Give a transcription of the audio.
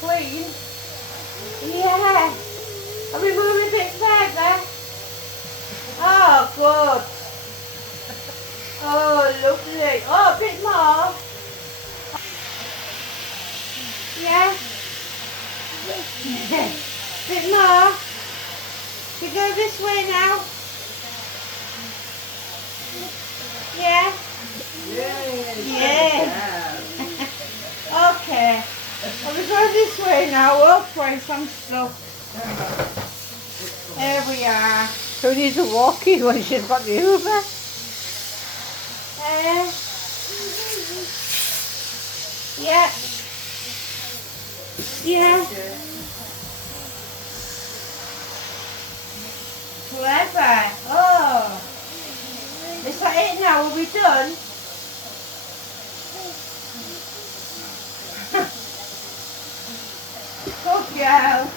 clean. Yeah. Are we moving a bit further? Oh, good. Oh, lovely. Oh, a bit more. Yeah. Bit more. We go this way now. Yeah. Yeah. Okay. Well, we go this way now. We'll find some stuff. There we are. Who needs a walkie when she's got the Hoover? Uh, yeah. Yeah. Clever. Oh. Is that it now? Are we done? Good girl.